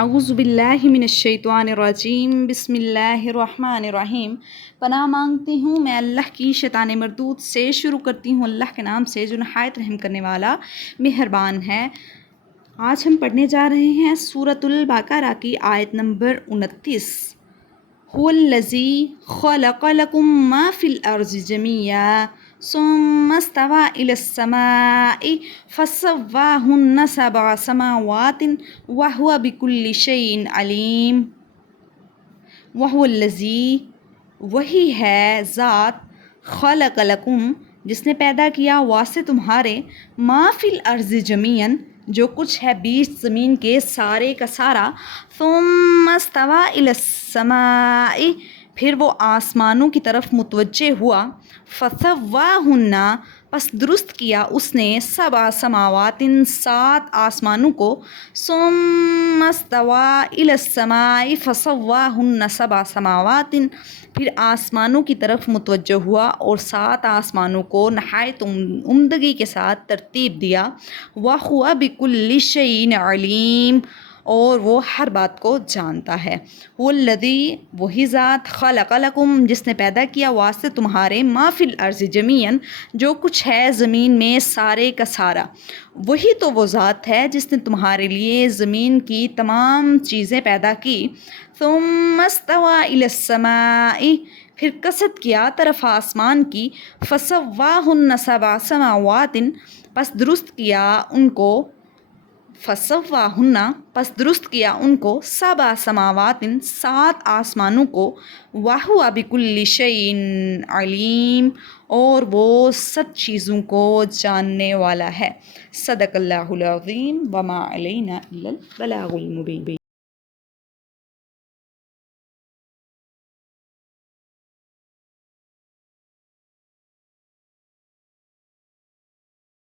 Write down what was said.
اعوذ باللہ من الشیطان الرجیم، بسم اللہ الرحمن الرحیم۔ پناہ مانگتی ہوں میں اللہ کی شیطان مردود سے۔ شروع کرتی ہوں اللہ کے نام سے جو نہایت رحم کرنے والا مہربان ہے۔ آج ہم پڑھنے جا رہے ہیں سورۃ البقرہ کی آیت نمبر 29۔ هو الذی خلق لکم ما فی الارض جمیعا ثم استوى إلى السماء فسواهن سبع سماوات وهو بكل شيء عليم۔ وهو الذی، وہی ہے ذات، خلق لکم، جس نے پیدا کیا واسطے تمہارے، ما فی الارض جمیعا، جو کچھ ہے بیچ زمین کے سارے کا سارا، ثم استوى إلى السماء، پھر وہ آسمانوں کی طرف متوجہ ہوا، فسواہن، پس درست کیا اس نے، سبع سماوات، 7 آسمانوں کو، ثم استوى إلى السماء فسواہن سبع سماوات، پھر آسمانوں کی طرف متوجہ ہوا اور 7 آسمانوں کو نہایت عمدگی کے ساتھ ترتیب دیا، وَهُوَ بِكُلِّ شَيْءٍ عَلِيمٌ، اور وہ ہر بات کو جانتا ہے۔ هو الذی، وہی ذات، خلق لکم، جس نے پیدا کیا واسطے تمہارے، ما فی الارض جمیعا، جو کچھ ہے زمین میں سارے کا سارا۔ وہی تو وہ ذات ہے جس نے تمہارے لیے زمین کی تمام چیزیں پیدا کی، ثم استوى إلى السماء، پھر قصد کیا طرف آسمان کی، فسواہن سبع سماوات، پس درست کیا ان کو، فسواہن، پس درست کیا ان کو، سبع سماوات، 7 آسمانوں کو، وَهُوَ بِكُلِّ شَيْءٍ عَلِيمٌ، اور وہ سب چیزوں کو جاننے والا ہے۔ صدق اللہ العظیم، وما علینا الا البلاغ المبین۔